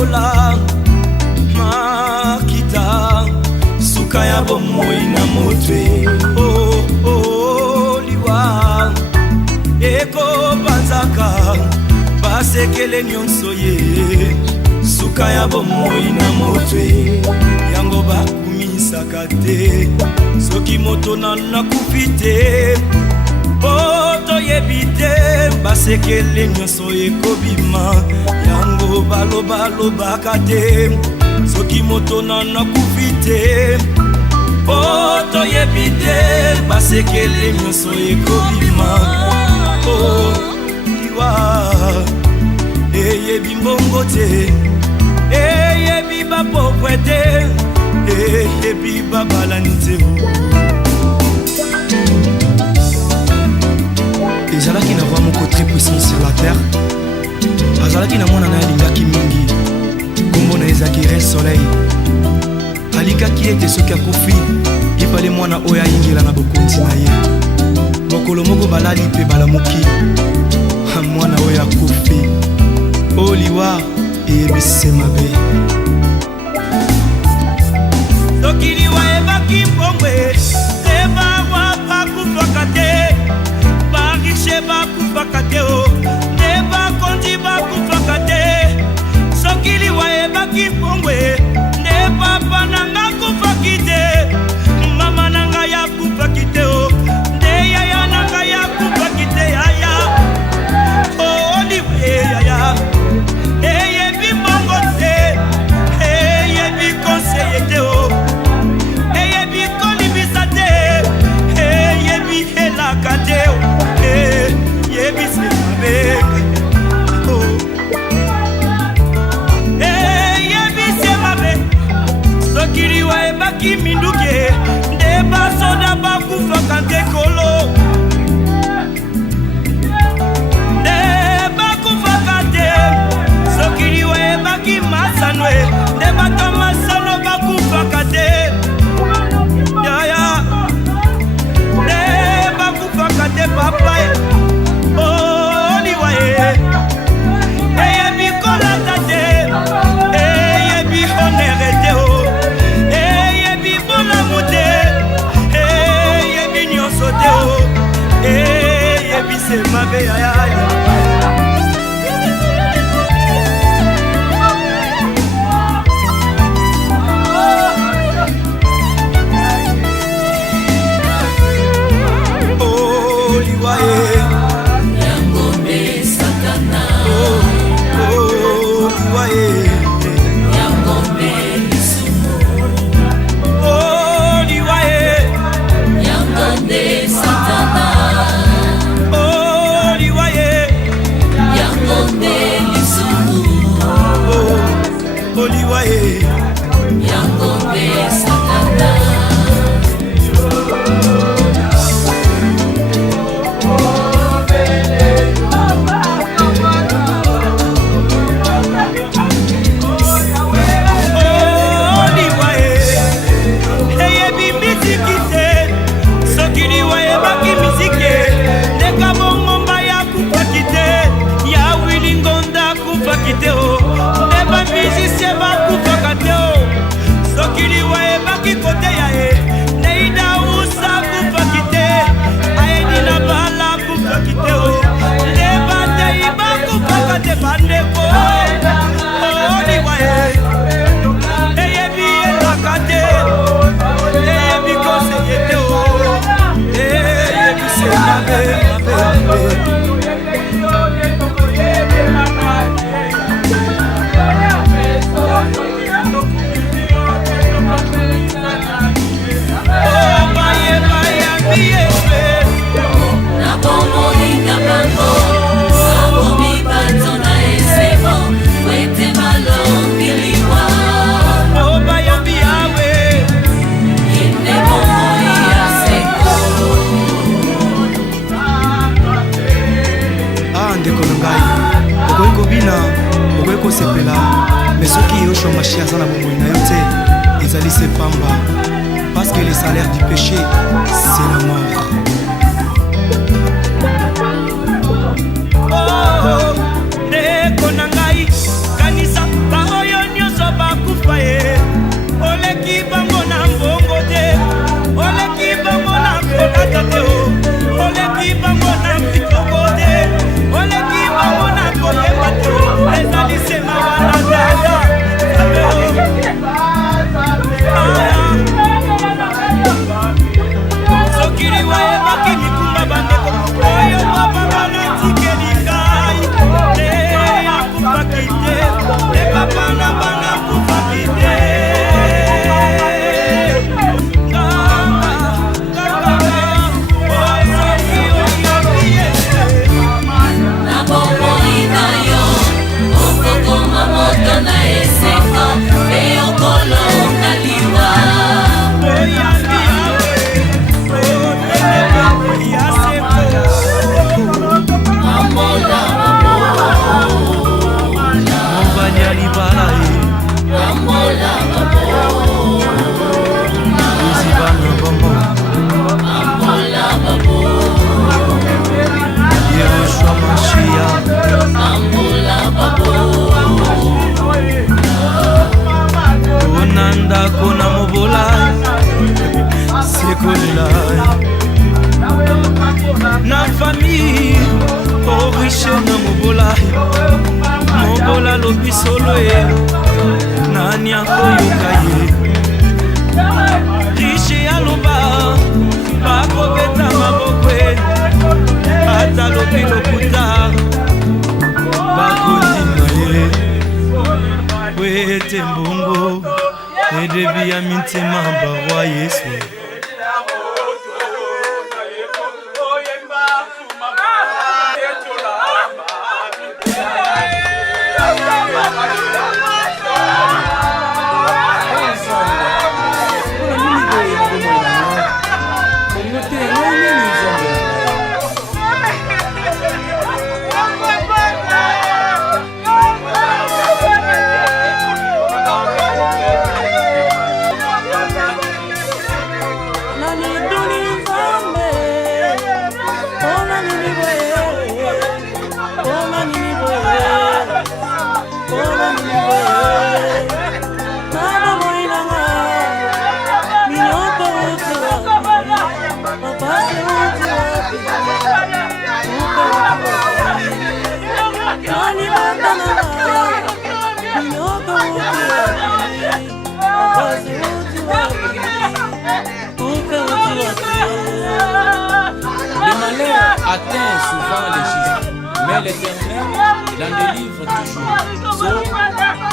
lola makita suka ya bomoi na motwe. Oh oh liwa eko banzaka basekele nyonso ye suka ya bomoi na motwe yango bakumisaka te soki moto na kufite oto yebite basekele nyonso ekobima yango balobaka te soki moto na kufite oto yebite basekele nyonso ekobima. Oh liwa eyebi mbongo te eyebi bapokwe te eyebi babalani te. Ezalaki na roi moko très puissant sur la terre, azalaki na mwana na alingaki mingi kombo na ezaki Ray Soleil. Alikaki ete soki akufi ifale mwana oyo ayingela na bokonzi na ye. Mokolo moko balali mpe balamuki mwana oyo akufi. O liwa eyebise mabe soki liwa ebaki mbongwe te barwa bakufaka te barishe bakufaka te o te bakonzi bakufaka te soki liwa ebaki mbongwe nde papa nanga kufaki te mama nanga yakufaki te o nde yaya nanga yakufaki te yaya. Oh liwa yaya eyebi mbongo te eyebi konseye te o eyebi kolibisa te eyebi elaka te o eyebi semabe eyebi semabe soki liwa ebaki minduke nde basoda bakufaka nde kolo nde bakufaka te soki liwa ebaki masanwe nde bato masano bakufaka te yaya nde bakufaka te papa o liwa eyebi kolata te eyebi honere te o eyebi bolamu te eyebi nyonso te o eyebi semabe yaya. Parce que le salaire du péché, c'est la mort. Oh, oh, oh. kolela na famille oriche na mobola lobi solo ye nani akoyoka ye riche aloba bakobeta maboko ata lobi lokuta bakondima ye wete mbongo edebi ya mitema barwa Yesu Le malheur atteint souvent les justes, mais l'Éternel l'en délivre toujours. Psaume 34,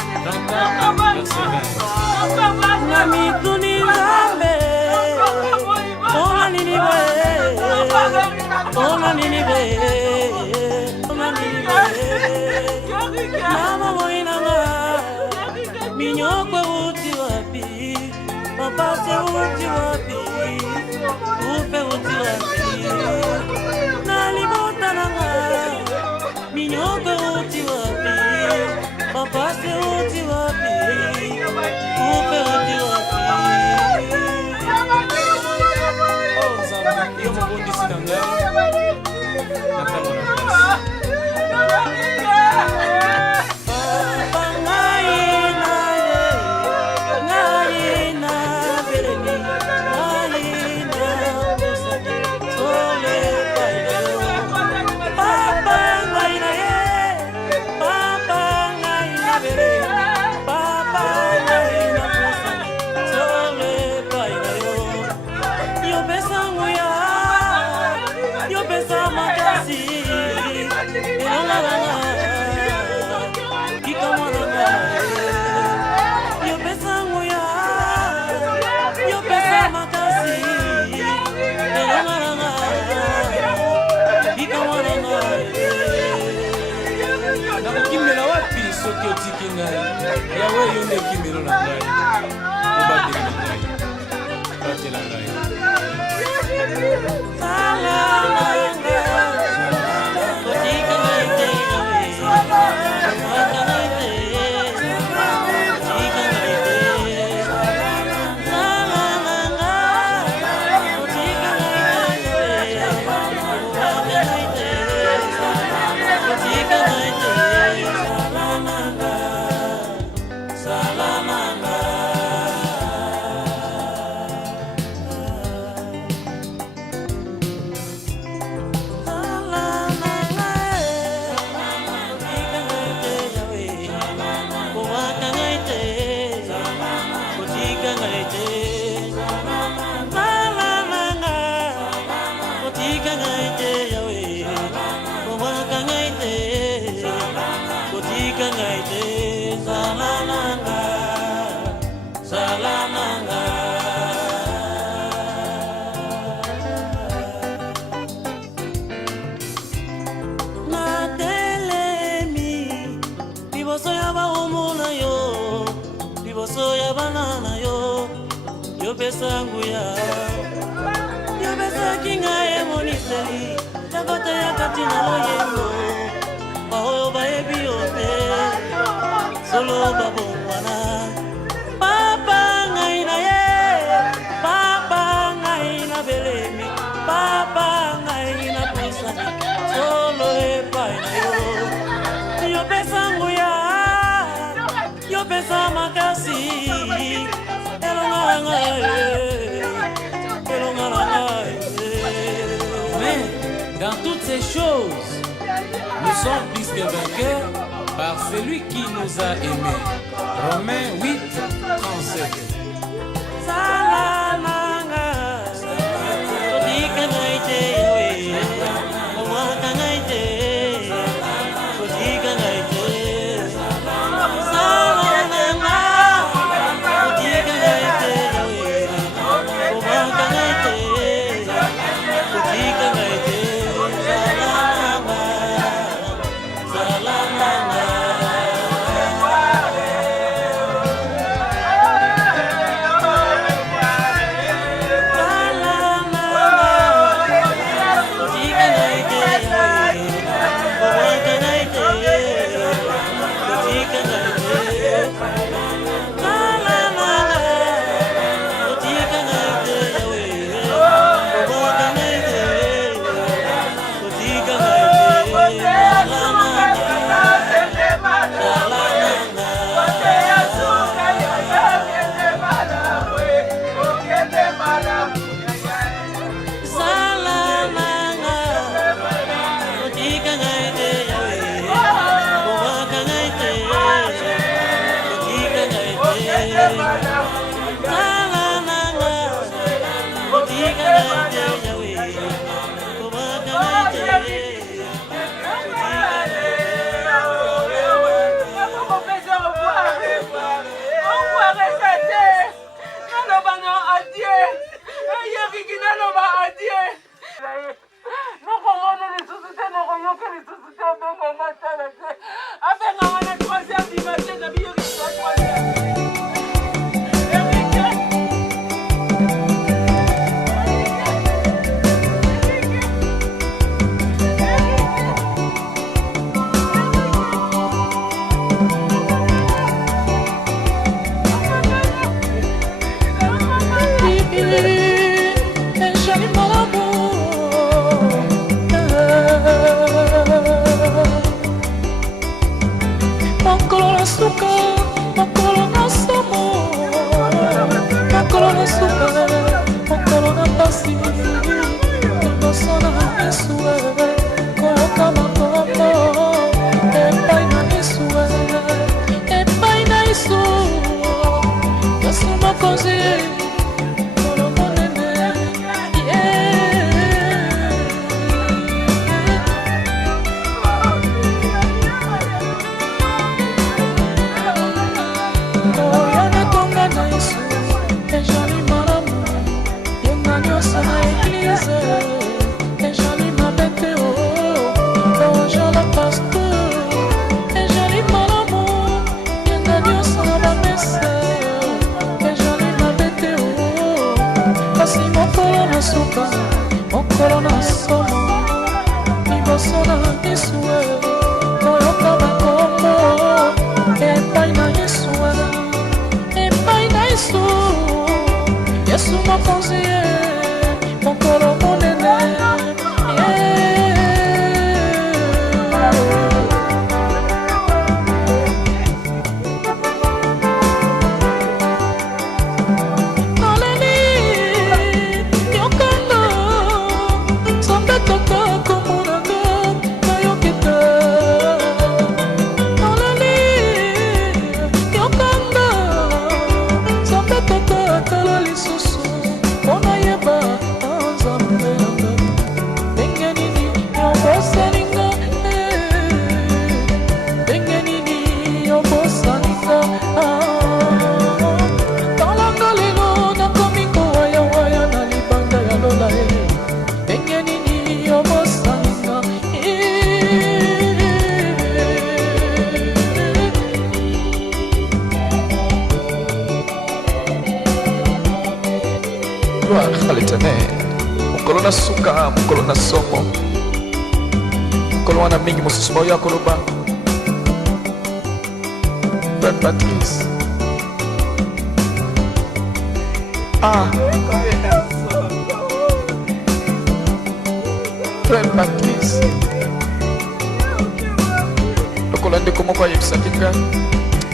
verset Elonga Dans toutes ces choses, nous sommes plus que vainqueurs par celui qui nous a aimés. Romains 8, 37. Frère Patrice. Frère Patrice. Lokolande komo kwa yebisaki ngai.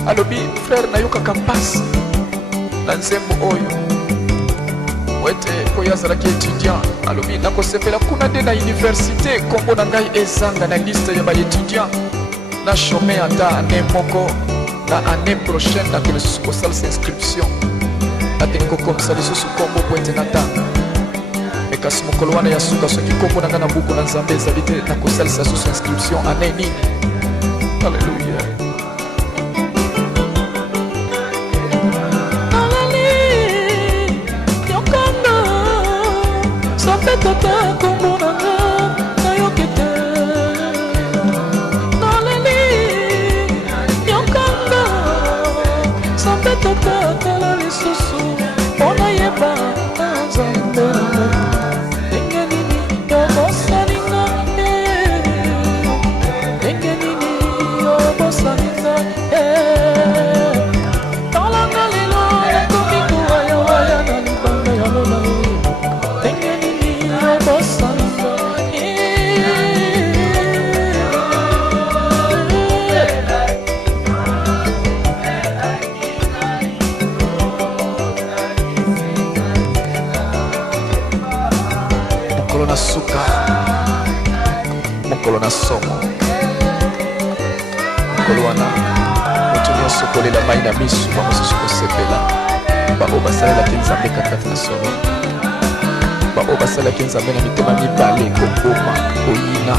Alobi frère nayoka kampasi na nzembo oyo. wete oyo azalaki étudiant alobi nakosepela kuna nde na université kombo na ngai ezanga na liste ya baétudiant na chome ata ane moko na année prochaine nakende susu kosalisa inscription natenge kokomisa lisusu kombo po ete natanga me kasi mokolo wana ya suka soki kombo na ngai na buku na nzambe ezali te nakosalisa susu inscription ane nini. Alleluya. Tata kombo nanga nayoki te naleli yokanga sambe tata tala lisusu mpo nayeba na nzambe ndenge nini yobosalinga ndenge nini yobosalinga talanga lelo nakomi kowayawaya na libanga ya lola mokolo na suka mokolo na somo mokolo wana moto nyonso kolela mai na miso bamosusu kosepela bao basalelaki nzambe katikati na solo bao basalaki nzambe na mitema mibale koboma koyina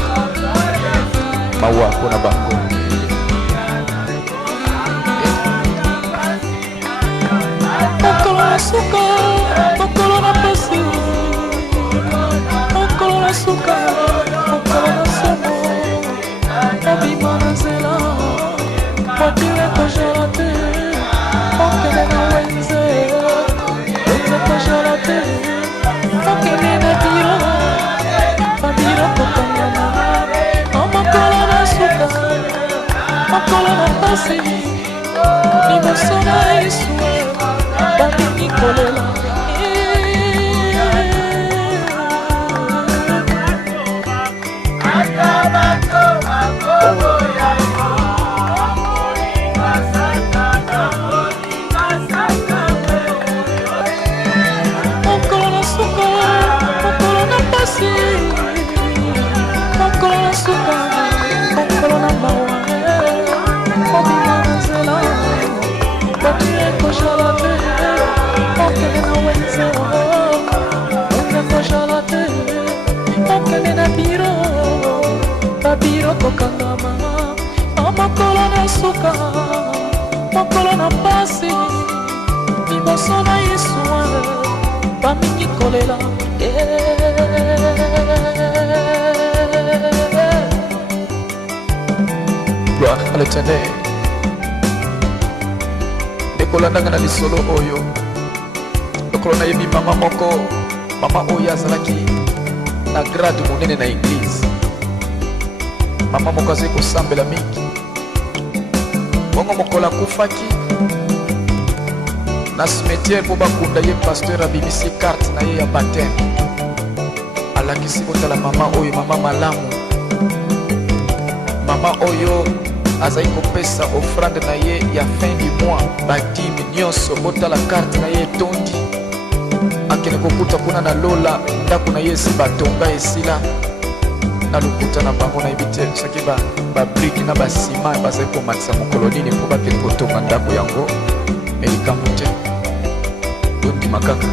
mawa mpona bango. mokolo na suka mokolo na pasi mokolo na suka mokolo na somo obima na nzela mokile kozala te okende na wenze wenze kozala te okende na biro babiro kokangana mokolo na suka mokolo na pasi liboso na yesu balingi kolela mokolo na suka mokolo na pasi mokolo na suka mokolo na mawa obima na nzela bakile kozala te okende na wenze wenze kozala te okende na biro babiro kokangama mokolo na suka mokolo na pasi liboso na yesu bamingi kolela Gloire à l'Éternel. Ndekolandanga na lisolo oyo lokolo nayebi mama moko mama oyo azalaki na grade monene na eglise mama moko azali kosambela mingi bongo mokolo akufaki na cimetière mpo bakunda ye pasteur abimisi carte na ye ya bateme alakisi kotala mama oyo mama malamu mama oyo azali kopesa offrande na ye ya fin du mois badime nyonso botala carte na ye etondi akende kokuta kuna na lola ndako na ye esi batonga esila na lokuta na bango nayebi te soki babrike na basima bazali komatisa mokolo nini mpo bakende kotonga ndako yango me likambo te tondima kaka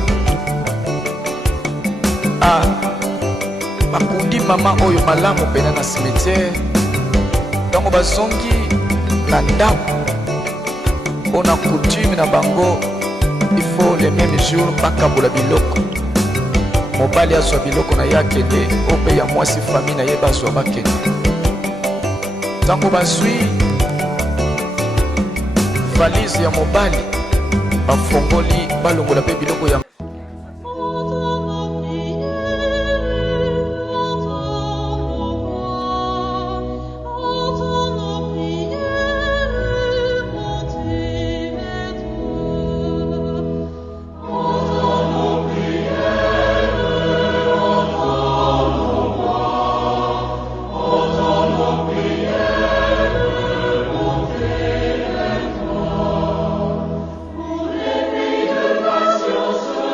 bakundi mama oyo malamu pena na cimetière ntango bazongi na ndako mpona coutume na bango il faut le même jour bakabola biloko mobali azwa biloko na ye akende ope ya mwasi famille na ye bazwa bakende ntango bazwi valise ya mobali bafongoli balongola mpe biloko ya Pour les pays de patience.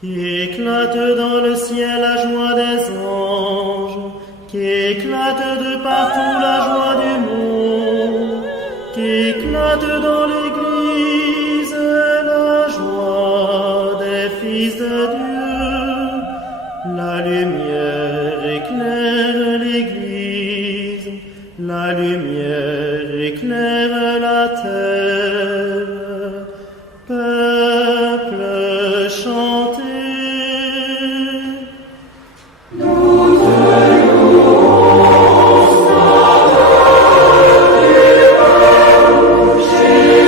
Qu'éclate dans le ciel la joie des anges, qu'éclate de partout la joie du monde, qu'éclate dans l'église la joie des fils de Dieu. La lumière éclaire l'église, la lumière éclaire la terre. Peuple, chantez. Jésus.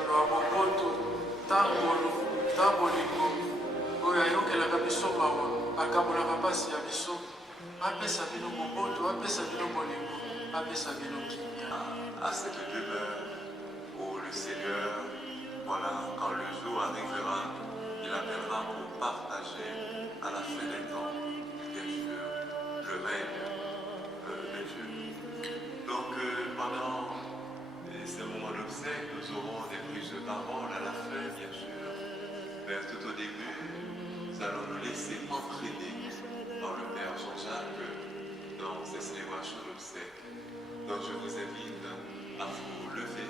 nzambe wa boboto tambolo tambolingo oyo ayokelaka biso mawa akabolaka mpasi ya biso apesa bino boboto apesa bino bolingo apesa bino kimia. À cette demeure où le Seigneur, voilà, quand le jour arrivera, il appellera pour partager à la fin des temps, bien sûr, le règne de Dieu. Donc pendant ces moments d'obsèques, nous aurons des prises de parole à la fin, bien sûr. Mais tout au début, nous allons nous laisser entraîner par le Père Jean-Jacques dans ces célébrations d'obsèques. Donc je vous invite à vous lever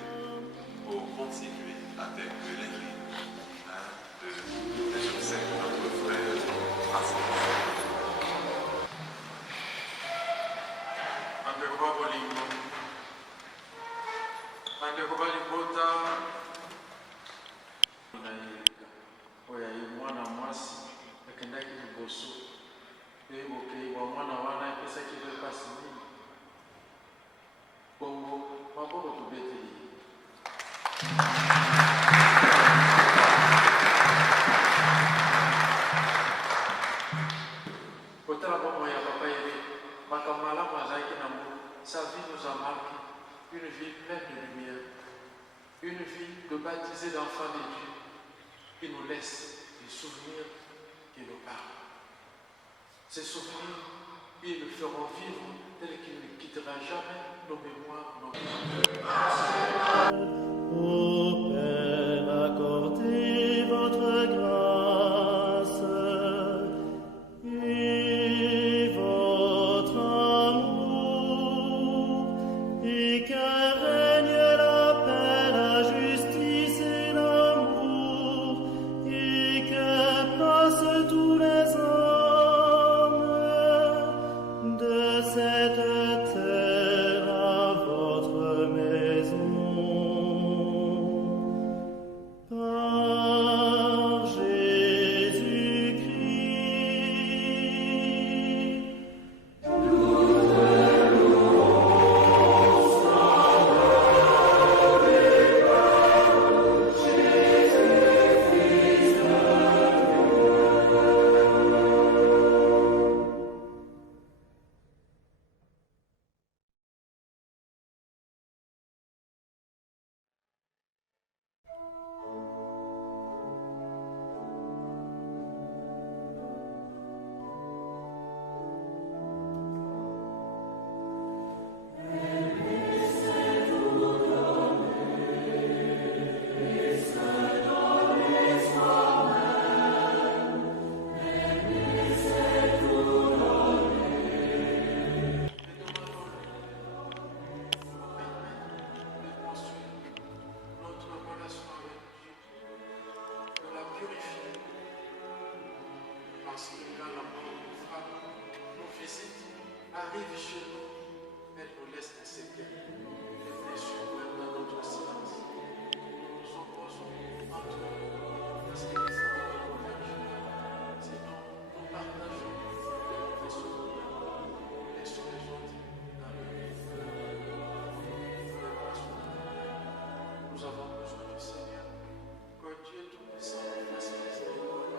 pour continuer avec les rites des obsèques de notre frère François. bandeko balibota oyo aye mwana mwasi akendaki liboso mpe bokei bwa mwana wana epesaki mpe mpasi mingi bongo maboko tobeteli kotala bomoi ya papa ere makambo malamu azalaki nango. Sa vie nous a marqué une vie pleine de lumière, une vie de baptisé d'enfants de Dieu qui nous laisse des souvenirs qui nous parlent. Ces souvenirs, ils le feront vivre tel qu'il ne quittera jamais nos mémoires, nos Ô Père, accordez votre grâce et votre amour, et que règne la paix, la justice et l'amour, et que passent tous les hommes de cette terre à votre maison. Par Jésus-Christ. notre relation avec Dieu, de la purifier, parce que quand la mort nous frappe, nos visites arrivent chez nous, elles nous laissent des séquelles, des blessures même dans notre silence. Nous nous opposons entre nous, parce que les enfants de nos sinon nous partageons les souvenirs, nous laissons les autres dans le vide. Nous avons besoin du Seigneur, que Dieu Tout-Puissant nous fasse miséricorde.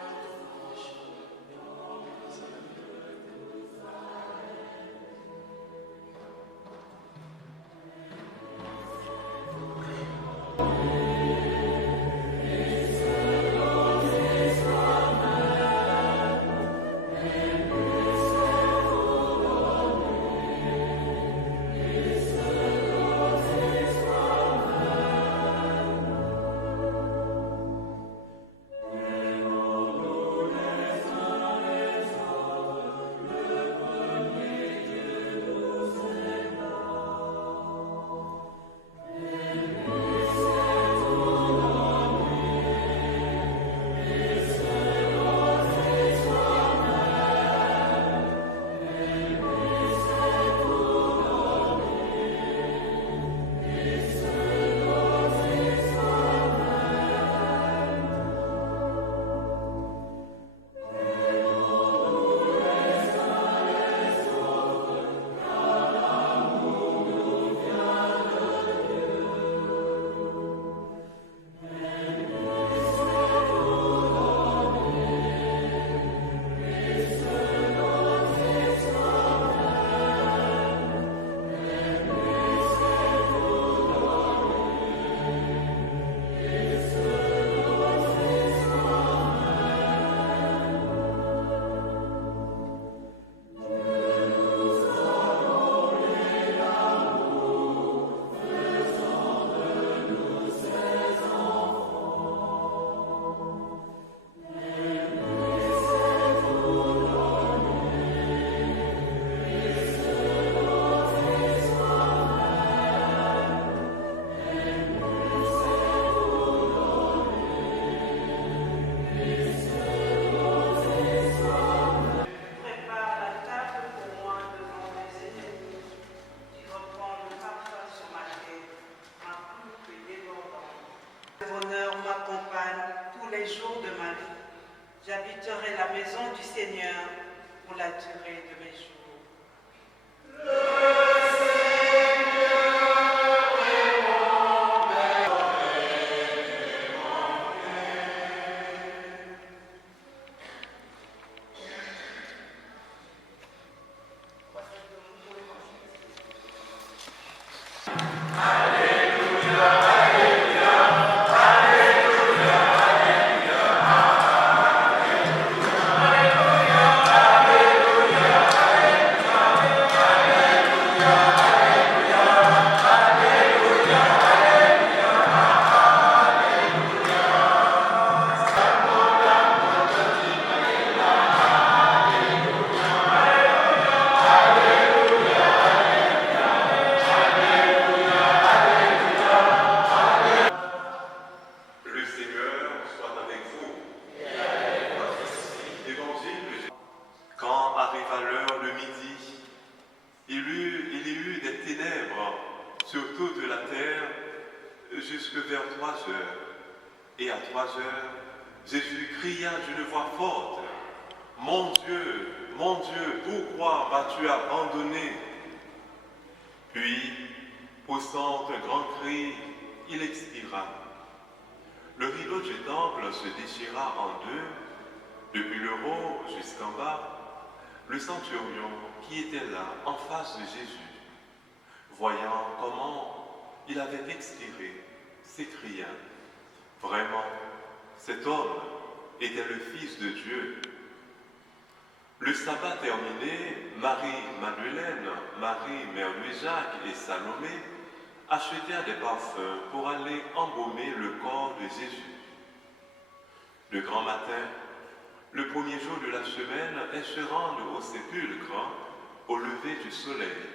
Pardonne-nous nos péchés et nous conduise à la vie éternelle. bonheur m'accompagne tous les jours de ma vie. J'habiterai la maison du Seigneur pour la durée de mes jours. sur toute la terre jusque vers 3 heures. Et à 3 heures, Jésus cria d'une voix forte, « Mon Dieu, pourquoi m'as-tu abandonné ?» Puis, poussant un grand cri, il expira. Le rideau du temple se déchira en deux, depuis le haut jusqu'en bas. Le centurion qui était là, en face de Jésus, voyant comment il avait expiré, s'écria, « Vraiment, cet homme était le Fils de Dieu. » Le sabbat terminé, Marie-Madeleine, Marie, mère de Jacques et Salomé achetèrent des parfums pour aller embaumer le corps de Jésus. Le grand matin, le premier jour de la semaine, elles se rendent au sépulcre au lever du soleil.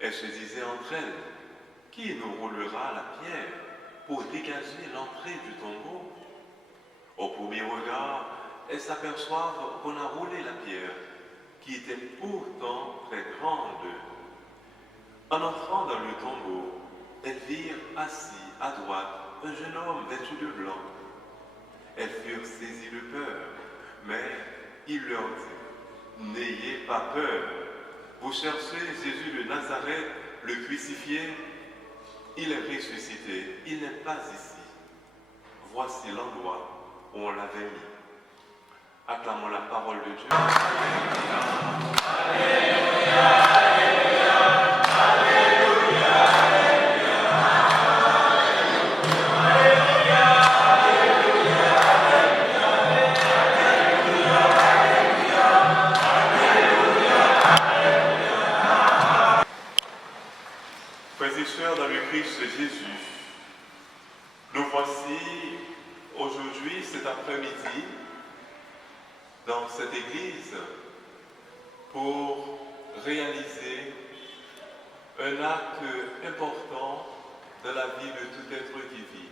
Elles se disaient entre elles, « Qui nous roulera la pierre pour dégager l'entrée du tombeau ?» Au premier regard, elles s'aperçoivent qu'on a roulé la pierre, qui était pourtant très grande. En entrant dans le tombeau, elles virent assis à droite un jeune homme vêtu de blanc. Elles furent saisies de peur, mais il leur dit, « N'ayez pas peur, vous cherchez Jésus de Nazareth, le crucifié. Il est ressuscité, il n'est pas ici. Voici l'endroit où on l'avait mis. » Acclamons la parole de Dieu. Frères et sœurs dans le Christ Jésus, nous voici aujourd'hui, cet après-midi, dans cette église pour réaliser un acte important dans la vie de tout être qui vit.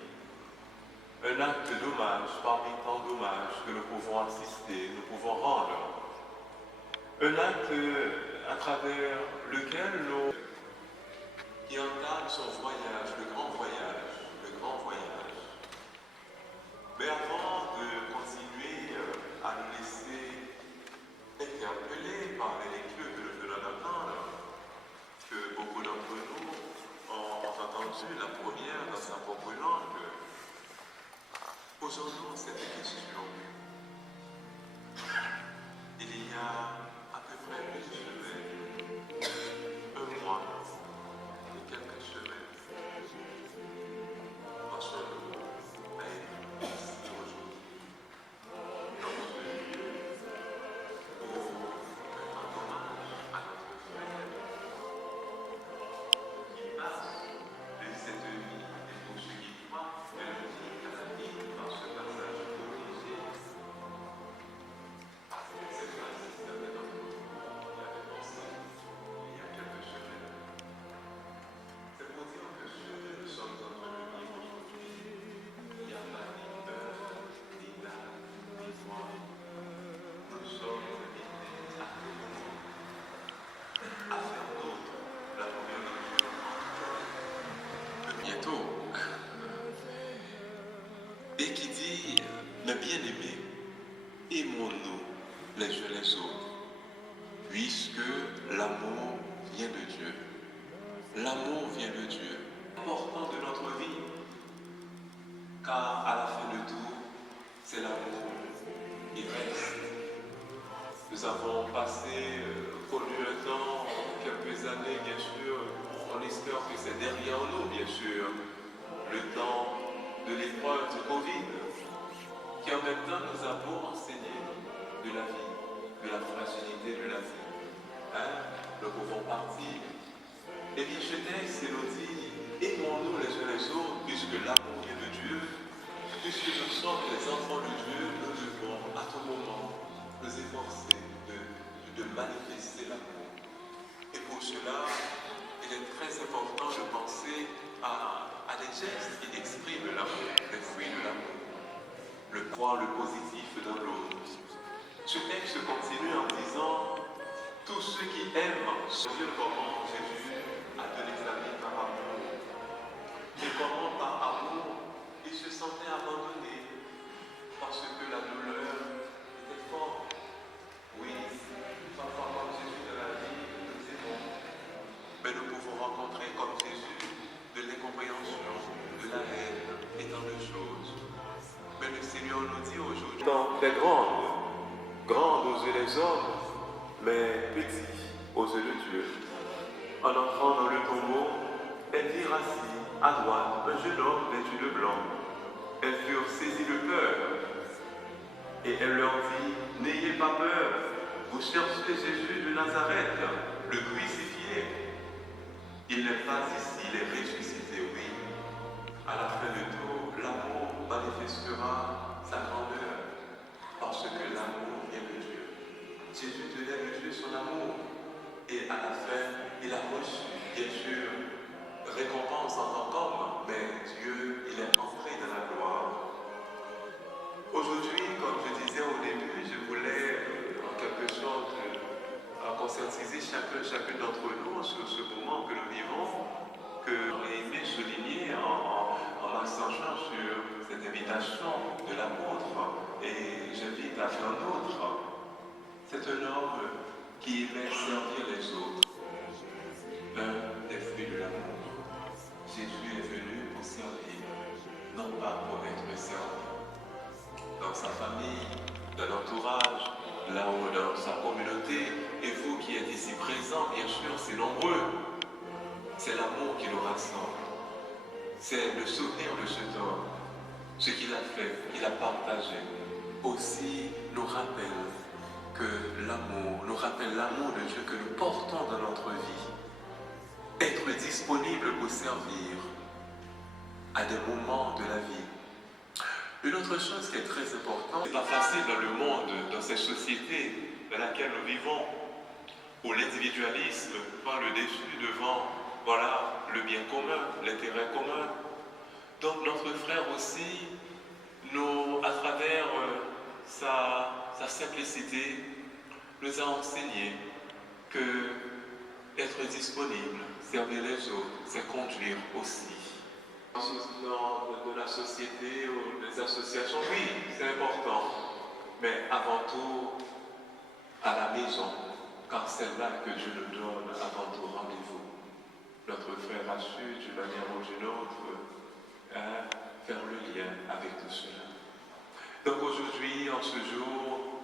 Un acte d'hommage parmi tant d'hommages que nous pouvons assister, nous pouvons rendre. Un acte à travers lequel nous qui entame son voyage, le grand voyage. Mais avant de continuer à nous laisser interpeller par les lectures que nous venons d'entendre, que beaucoup d'entre nous ont entendu la première dans sa propre langue, posons-nous cette question. Il y a à peu près une semaine, un mois et quelques semaines, pensons-nous à être ici aujourd'hui, dans ce lieu pour rendre hommage à notre frère qui passe de cette vie et pour ceux qui croient de la vie à la vie dans ce passage autorisé bien-aimés, aimons-nous les uns les autres, puisque l'amour vient de Dieu. L'amour vient de Dieu, important de notre vie, car à la fin de tout, c'est l'amour qui reste. Nous avons passé, connu un temps, quelques années, bien sûr, on espère que c'est derrière nous, bien sûr, le temps de l'épreuve du Covid, qui en même temps nous a beau enseigné de la vie, de la fragilité de la vie. Nous pouvons partir. Et bien, ce texte nous dit, aimons-nous les uns les autres, puisque l'amour vient de Dieu, puisque nous sommes les enfants de Dieu, nous devons à tout moment nous efforcer de manifester l'amour. Et pour cela, il est très important de penser à des gestes qui expriment l'amour, les fruits de l'amour. Le croire le positif dans l'autre. Ce texte continue en disant, tous ceux qui aiment savent comment Jésus a donné sa vie par amour. Et comment par amour, il se sentait abandonné parce que la douleur était forte. Oui, parfois comme Jésus de la vie, nous aimons. Mais nous pouvons rencontrer comme Jésus de l'incompréhension, de la haine et tant de choses. Mais le Seigneur nous dit aujourd'hui, dans les grandes aux yeux des hommes, mais petits aux yeux de Dieu. En entrant dans le tombeau, elles virent assis à droite un jeune homme vêtu de blanc. Elles furent saisies de peur. Et elle leur dit, n'ayez pas peur, vous cherchez Jésus de Nazareth, le crucifié. Il n'est pas ici, il est ressuscité, oui. À la fin de tout, l'amour manifestera sa grandeur, parce que l'amour vient de Dieu. Jésus tenait de Dieu son amour, et à la fin, il a reçu, bien sûr, récompense en tant qu'homme, mais Dieu, il est entré dans la gloire. Aujourd'hui, comme je disais au début, je voulais en quelque sorte conscientiser chacun d'entre nous sur ce moment que nous vivons, que j'ai aimé souligner en m'accentuant sur cette invitation de l'apôtre, et j'invite à faire nôtre. C'est un homme qui aimait servir les autres, l'un des fruits de l'amour. Jésus est venu pour servir, non pas pour être servi. Dans sa famille, dans l'entourage, là-haut dans sa communauté, et vous qui êtes ici présents, bien sûr, c'est nombreux. C'est l'amour qui nous rassemble. C'est le souvenir de cet homme, ce qu'il a fait, qu'il a partagé, aussi nous rappelle que l'amour, nous rappelle l'amour de Dieu que nous portons dans notre vie. Être disponible pour servir à des moments de la vie. Une autre chose qui est très importante, c'est pas facile dans le monde, dans cette société dans laquelle nous vivons, où l'individualisme prend le dessus devant, voilà, le bien commun, l'intérêt commun. Donc notre frère aussi, à travers sa simplicité, nous a enseigné que être disponible, servir les autres, c'est conduire aussi. Dans la société ou des associations, oui, c'est important, mais avant tout à la maison, car c'est là que Dieu nous donne avant tout rendez-vous. Notre frère a su, d'une manière ou d'une autre, faire le lien avec tout cela. Donc aujourd'hui, en ce jour,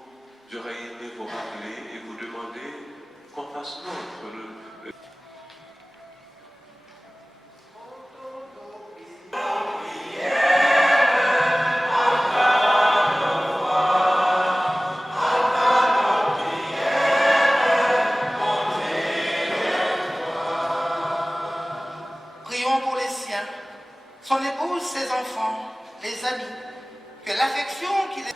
j'aurais aimé vous rappeler et vous demander qu'on fasse notre. Prions pour les siens, son épouse, ses enfants, les amis, que l'affection qu'il est...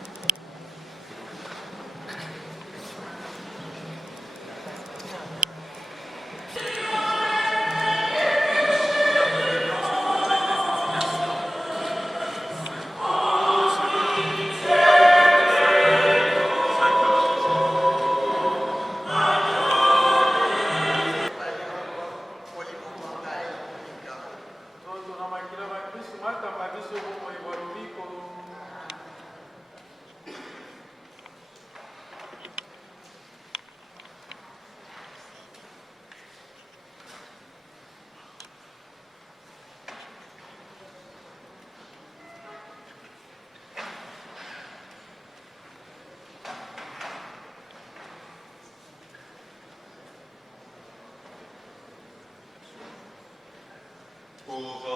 pour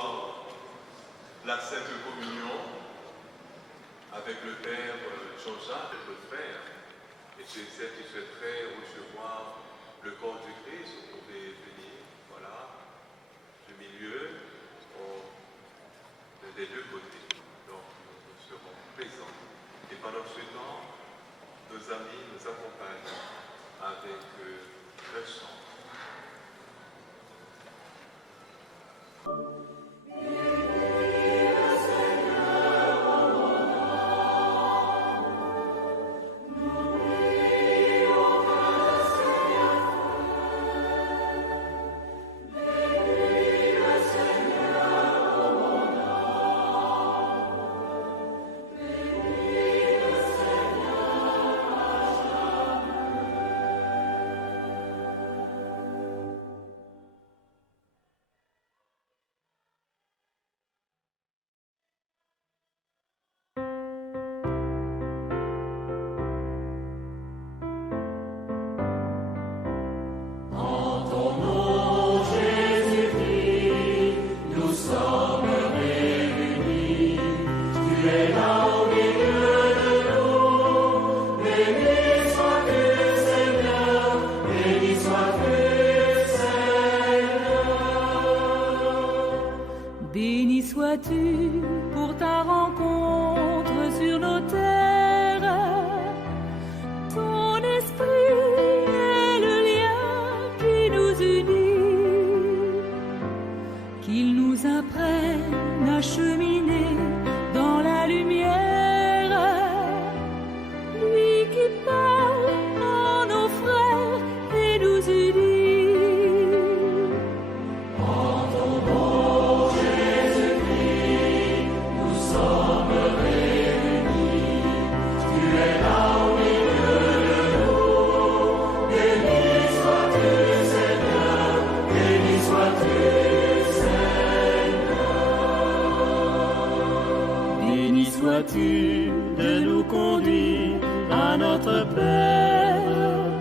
la Sainte Communion avec le Père Jean-Jacques, notre frère, et ceux qui souhaiteraient recevoir le corps du Christ, vous pouvez venir, voilà, du milieu, des deux côtés. Donc nous serons présents. Et pendant ce temps, nos amis nous accompagnent avec le chant. Béni sois-tu pour ta rencontre sur nos terres. Ton esprit est le lien qui nous unit. Qu'il nous apprenne à cheminer dans la lumière. Lui qui parle en nos frères et nous unit. Sois-tu de nous conduire à notre Père.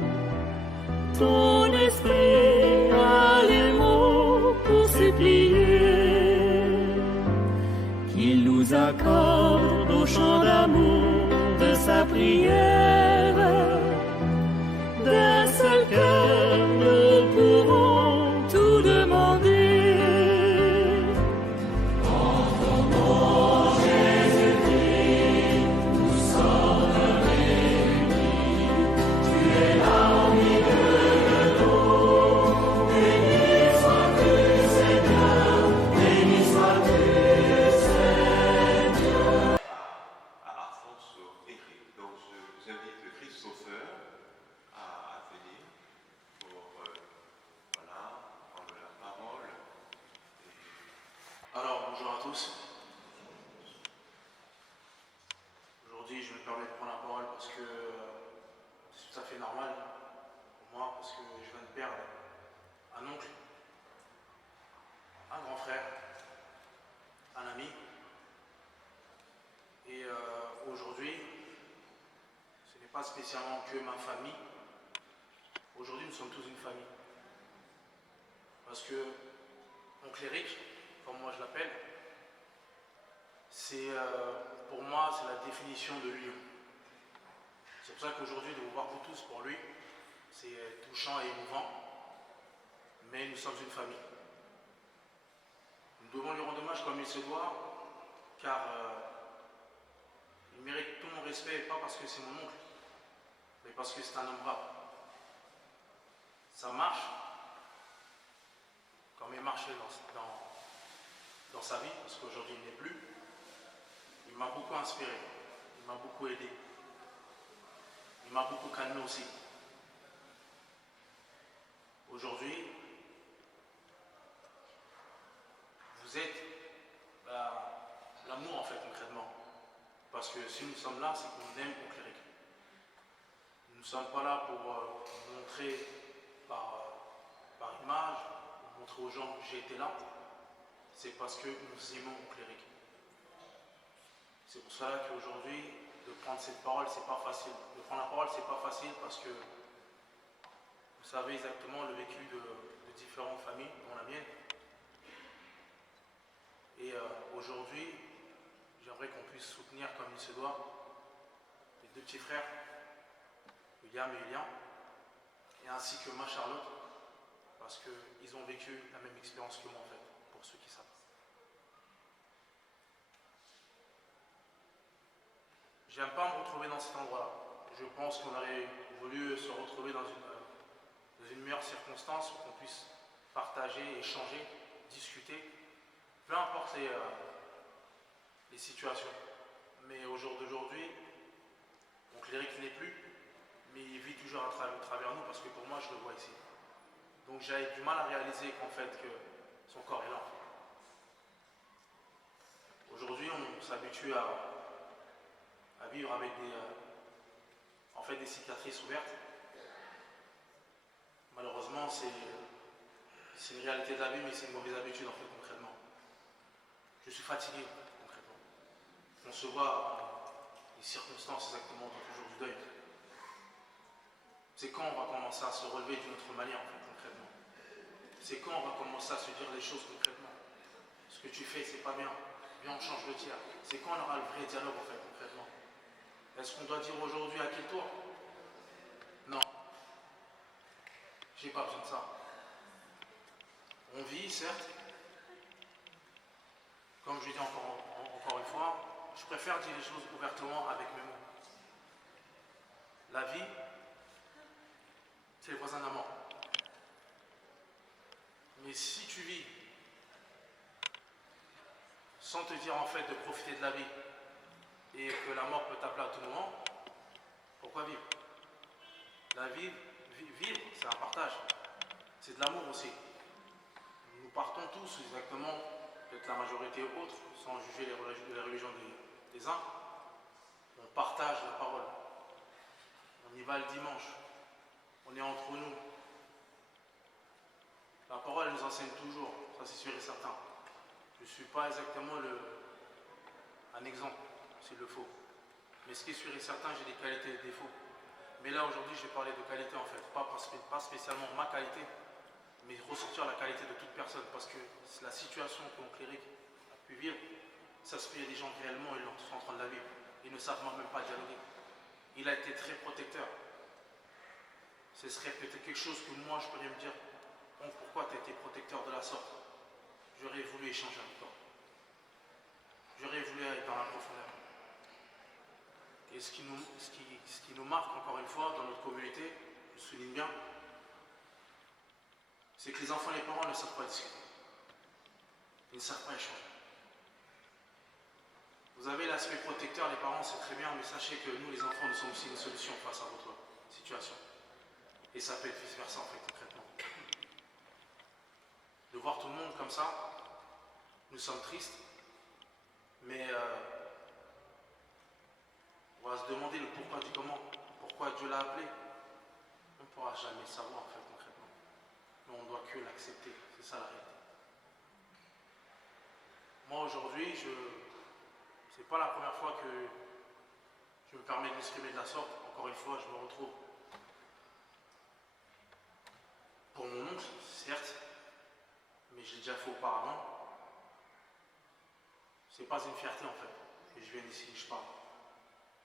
Ton esprit a les mots pour supplier. Qu'il nous accorde au chant d'amour de sa prière. D'un seul cœur nous pourrons tout demander. Alors, bonjour à tous. Aujourd'hui, je me permets de prendre la parole parce que c'est tout à fait normal pour moi, parce que je viens de perdre un oncle, un grand frère, un ami. Et aujourd'hui, ce n'est pas spécialement que ma famille. Aujourd'hui, nous sommes tous une famille. Parce que oncle Eric, comme moi je l'appelle, c'est pour moi c'est la définition de l'union. C'est pour ça qu'aujourd'hui de vous voir vous tous pour lui, c'est touchant et émouvant, mais nous sommes une famille. Nous devons lui rendre hommage comme il se doit, car il mérite tout mon respect, pas parce que c'est mon oncle, mais parce que c'est un homme brave. Ça marche comme il marchait dans sa vie, parce qu'aujourd'hui il n'est plus. Il m'a beaucoup inspiré, il m'a beaucoup aidé, il m'a beaucoup calmé aussi. Aujourd'hui, vous êtes l'amour en fait concrètement, parce que si nous sommes là, c'est qu'on aime oncle Eric. Nous ne sommes pas là pour montrer par image, montrer aux gens que j'ai été là, c'est parce que nous aimons oncle Eric. C'est pour cela qu'aujourd'hui, de prendre cette parole, c'est pas facile. De prendre la parole, c'est pas facile parce que vous savez exactement le vécu de différentes familles, dont la mienne. Et aujourd'hui, j'aimerais qu'on puisse soutenir comme il se doit les deux petits frères, William et Julien, et ainsi que ma Charlotte, parce qu'ils ont vécu la même expérience que moi en fait, pour ceux qui savent. J'aime pas me retrouver dans cet endroit-là. Je pense qu'on aurait voulu se retrouver dans une meilleure circonstance pour qu'on puisse partager, échanger, discuter, peu importe les situations. Mais au jour d'aujourd'hui, mon cléric n'est plus, mais il vit toujours à travers nous parce que pour moi, je le vois ici. Donc j'avais du mal à réaliser qu'en fait, que son corps est là. Aujourd'hui, on s'habitue à vivre avec des cicatrices ouvertes. Malheureusement, c'est une réalité de la vie, mais c'est une mauvaise habitude en fait concrètement. Je suis fatigué concrètement. On se voit les circonstances exactement du jour du deuil. C'est quand on va commencer à se relever d'une autre manière en fait concrètement. C'est quand on va commencer à se dire les choses concrètement. Ce que tu fais, c'est pas bien. Viens, on change le tir. C'est quand on aura le vrai dialogue en fait concrètement. Est-ce qu'on doit dire aujourd'hui à quel tour? Non. J'ai pas besoin de ça. On vit, certes. Comme je dis encore une fois, je préfère dire les choses ouvertement avec mes mots. La vie, c'est le voisin d'un mort. Mais si tu vis sans te dire en fait de profiter de la vie et que la mort peut t'appeler à tout moment, pourquoi vivre? La vie, vivre, c'est un partage. C'est de l'amour aussi. Nous partons tous exactement, peut-être la majorité autre, sans juger les religions des uns. On partage la parole. On y va le dimanche. On est entre nous. La parole elle nous enseigne toujours, ça c'est sûr et certain. Je ne suis pas exactement un exemple, s'il le faut. Mais ce qui est sûr et certain, j'ai des qualités et des défauts. Mais là aujourd'hui, je vais parler de qualité en fait, pas spécialement ma qualité, mais ressortir la qualité de toute personne, parce que la situation que mon cléric a pu vivre, ça se fait, il y a des gens qui réellement ils sont en train de la vivre. Ils ne savent même pas dialoguer. Il a été très protecteur. Ce serait peut-être quelque chose que moi je pourrais me dire, bon, pourquoi tu as été protecteur de la sorte? J'aurais voulu échanger avec toi. J'aurais voulu aller dans la profondeur. Et ce qui nous marque encore une fois dans notre communauté, je souligne bien, c'est que les enfants et les parents ne savent pas discuter. Ils ne savent pas échanger. Vous avez l'aspect protecteur, les parents c'est très bien, mais sachez que nous les enfants, nous sommes aussi une solution face à votre situation. Et ça peut être vice versa en fait concrètement. De voir tout le monde comme ça, nous sommes tristes, mais on va se demander le pourquoi du comment, pourquoi Dieu l'a appelé. On ne pourra jamais savoir en fait concrètement. Mais on ne doit que l'accepter, c'est ça la réalité. Moi aujourd'hui, c'est pas la première fois que je me permets de m'exprimer de la sorte. Encore une fois, je me retrouve pour mon oncle, certes, mais je l'ai déjà fait auparavant. C'est pas une fierté en fait, que je vienne ici, je parle.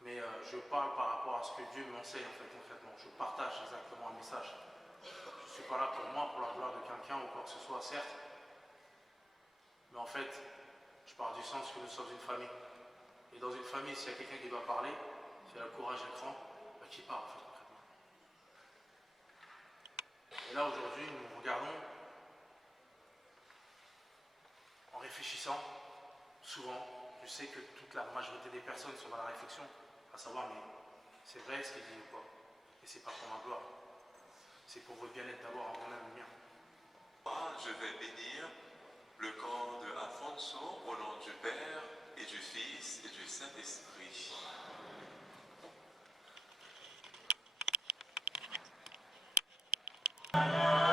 Mais je parle par rapport à ce que Dieu m'enseigne en fait concrètement. Je partage exactement un message. Je ne suis pas là pour moi, pour la gloire de quelqu'un ou quoi que ce soit, certes. Mais en fait, je pars du sens que nous sommes une famille. Et dans une famille, s'il y a quelqu'un qui doit parler, s'il a le courage et le cran, bah, qui parle en fait concrètement. Et là aujourd'hui, nous regardons en réfléchissant, souvent, je sais que toute la majorité des personnes sont dans la réflexion, à savoir, mais c'est vrai ce qu'il dit ou quoi? Et c'est pas pour ma gloire. C'est pour votre bien-être d'abord avant même le mien. Moi, je vais bénir le corps de Alfonso au nom du Père et du Fils et du Saint-Esprit. Amen.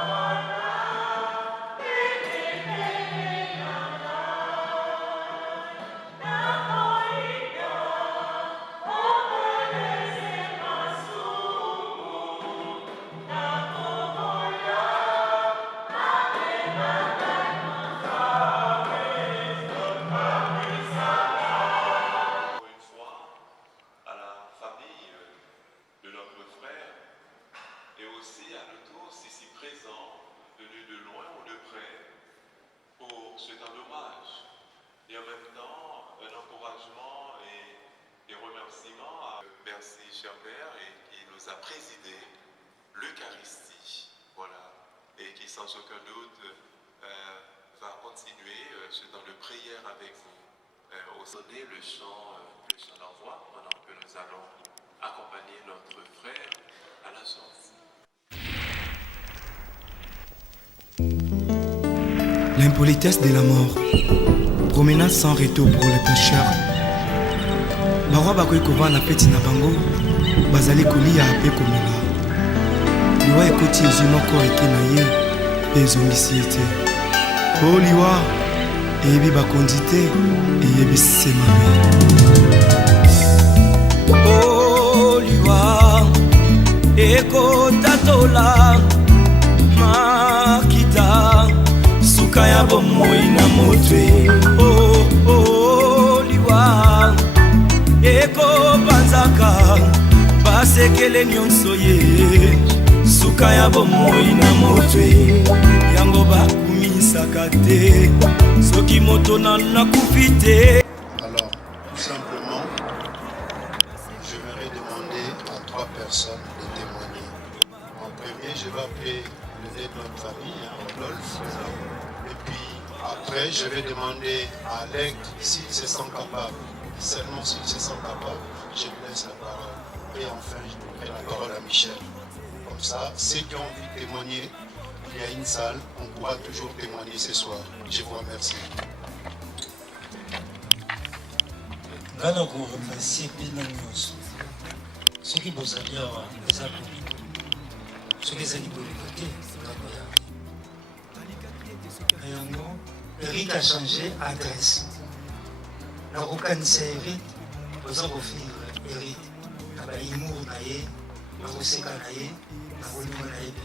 cher Père, et qui nous a présidé l'Eucharistie, voilà, et qui sans aucun doute va continuer dans le prière avec vous. Au sonner le chant d'envoi, pendant que nous allons accompagner notre frère à la sortie. L'impolitesse de la mort, promenade sans retour pour les pécheurs. Barwa bakoki kovanda peti na bango bazali kolia mpe komela liwa ekoti ezwi moko eke na ye mpe ezongisi ye te o liwa eyebi bakonzi te eyebisi se mabe o liwa ekotatola makita suka ya bomoi na motwe o liwa ekopanzaka basekele nyonso ye suka ya bomoi na motwe yango bakumisaka te soki moto nakufi te. Alors, tout simplement, j'aimerais demander à 3 personnes de témoigner. En premier, je vais appeler le nez de notre famille, Rodolphe. Et puis, après, je vais demander à Alec s'il se sent capable. Seulement s'il se sent capable, je lui laisse la parole. Et enfin, je donnerai la parole à Michel. Comme ça, ceux qui ont envie de témoigner, il y a une salle, on pourra toujours témoigner ce soir. Je vous remercie. nga na koremercie bino nyonso soki bozali awa eza bolingo soki ezali bolingo te ngambo ya yango Eric a changé adresse nakokanisa Eric toza kofingre Eric na bahumour na ye nakoseka na ye na bolingo na ye pe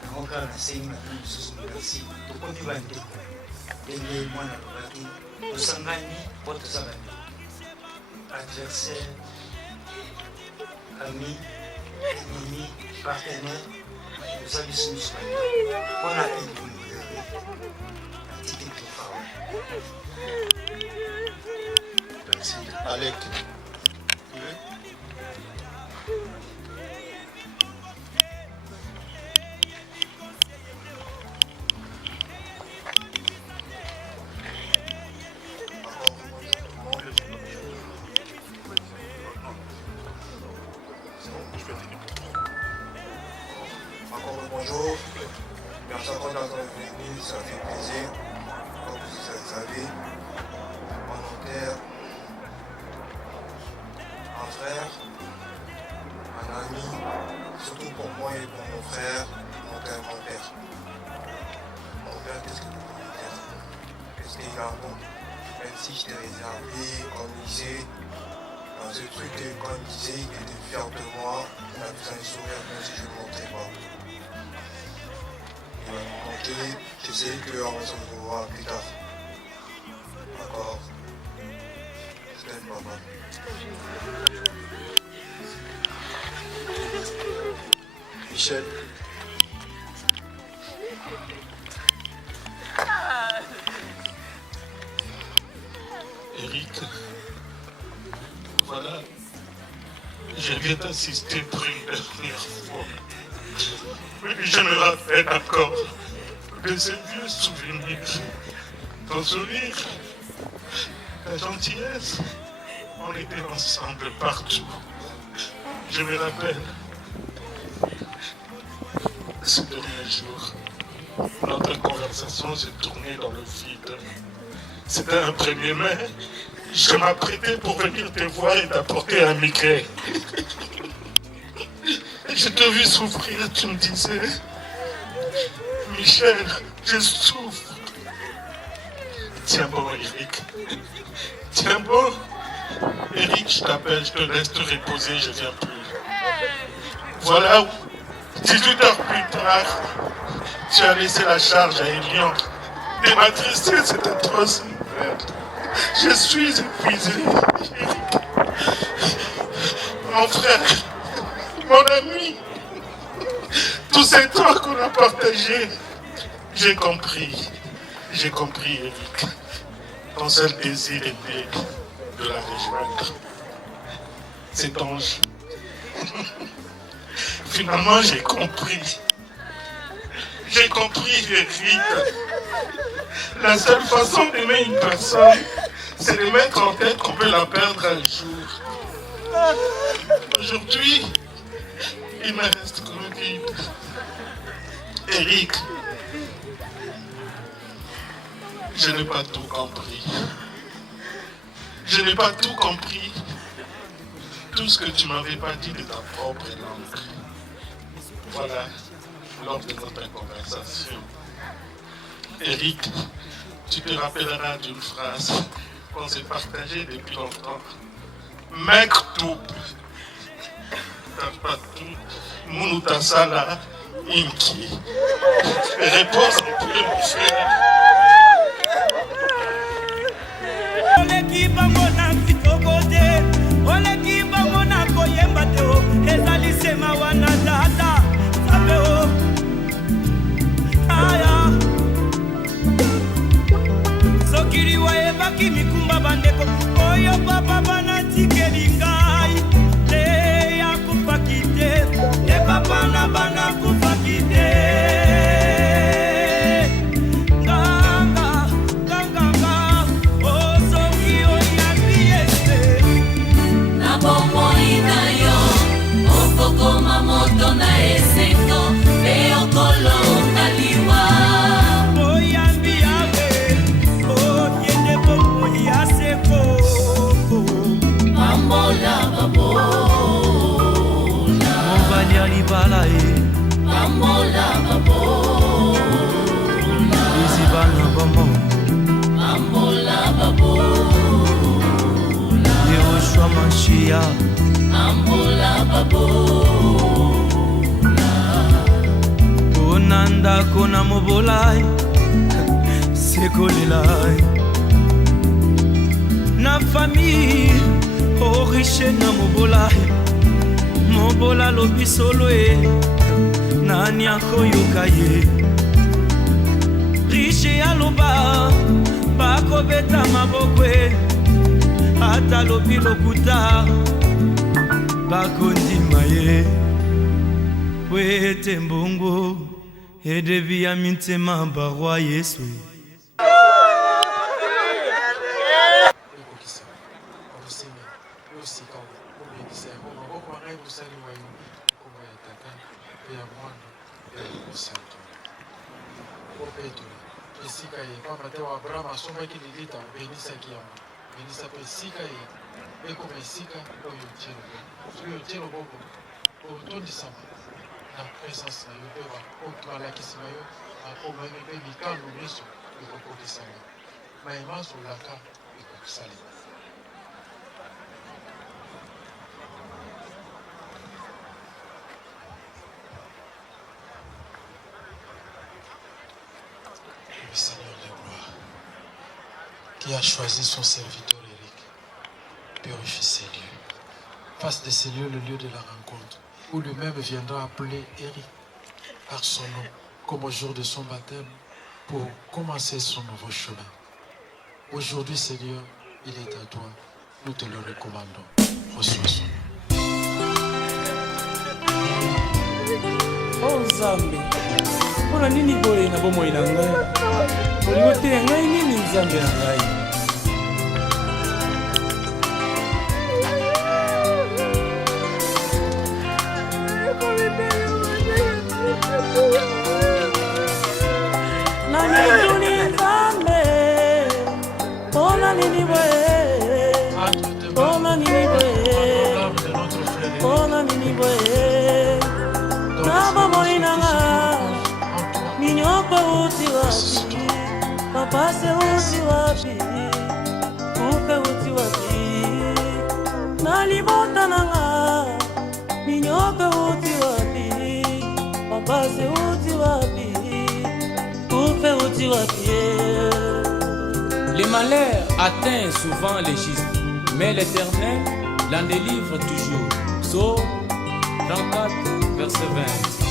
yango kaka nasengi na bino mosusu merci tokomi bandeko ndenge mwana alobaki tosangani mpo toza bandeko adversaire ami ennemi partenaire toza biso nyonso bandeko mpona elingo atiki tofawa. Merci. Alec. Encore bonjour, merci encore d'avoir venu, ça fait plaisir. Comme vous le savez, mon terre, un frère, un ami, surtout pour moi et pour mon frère, mon père. Mon père, qu'est-ce que vous pouvez dire? Qu'est-ce qu'il a bon? Même si j'étais réservé, comme il disait, dans ce truc, comme il disait, il était fier de moi, il a besoin de sourire même si je ne le montrais pas. Il va me manquer, je sais qu'on va se revoir plus tard. D'accord. Je t'aime, papa. Michel. Eric, voilà, je viens t'assister pour une dernière fois. Je me rappelle encore de ces vieux souvenirs, ton sourire, ta gentillesse. On était ensemble partout. Je me rappelle ce dernier jour, notre conversation s'est tournée dans le vide. C'était un 1er mai. Je m'apprêtais pour venir te voir et t'apporter un migraine. Je t'ai vu souffrir, tu me disais, Michel, je souffre. Tiens bon, Eric. Tiens bon. Eric, je t'appelle, je te laisse te reposer, je viens plus. Voilà, 18 heures plus tard, tu as laissé la charge à Elian. Et ma tristesse est atroce. Je suis épuisé. Mon frère, mon ami, tous ces temps qu'on a partagés, j'ai compris, Eric. Ton seul désir était de la rejoindre. cet ange. Finalement, j'ai compris. J'ai compris, Eric. La seule façon d'aimer une personne, c'est de mettre en tête qu'on peut la perdre un jour. Aujourd'hui, il me reste qu'un vide. Eric, je n'ai pas tout compris. Je n'ai pas tout compris. Tout ce que tu m'avais pas dit de ta propre langue. Voilà, lors de notre conversation. Eric, tu te rappelleras d'une phrase qu'on s'est partagée depuis longtemps. Mec tout. Pas tout. Mounutasala Inki. Réponse en plus, mon frère. sokili wayebaki mikumba bandeko oyo papa banatikeli ngai te yakufaki te ne papa na banakufaki te nganga osoki oyambi ese na bomoi na yo okokoma moto na esengo mpe okolonga liwa mobali alibala e izibana bomo yehoshua mashia kona ndako na mobolai sekolelai na famille oriche na mobola lobi solo e nani akoyoka ye riche aloba bakobeta maboko e ata lobi lokuta bakondima ye po ete mbongo edebi ya mitema barwa yesu esika ye pamba te wa abraham asombaki lilita obenisaki yango benisa mpe esika ye ekoma esika oyo otie loboko soki otie loboko otondisama na présence na yo mpe balakisi na yo bakomami mpe mikano nyonso ekokokisama mayema azolaka ekokosalema Le Seigneur de gloire, qui a choisi son serviteur Eric, purifie ces lieux. Fasse de ces lieux le lieu de la rencontre, où lui-même viendra appeler Eric par son nom, comme au jour de son baptême, pour commencer son nouveau chemin. Aujourd'hui, Seigneur, il est à toi. Nous te le recommandons. Reçois son nom. Oh Nzambe, mpona nini boye na bomoi na ngai olingo te ngai nini Nzambe na ngai Nani Nzambe mpona nini boye mpona nini boye mpona nini boye na bomoi na ngai minyoko uti wapi papa se uti wapi kupe uti wapi na libota na ngai minyoko uti wapi papa se uti wapi kupe uti wapi. Les malheurs atteignent souvent les justes, mais l'Éternel l'en délivre toujours. Psaume 34, verset 20.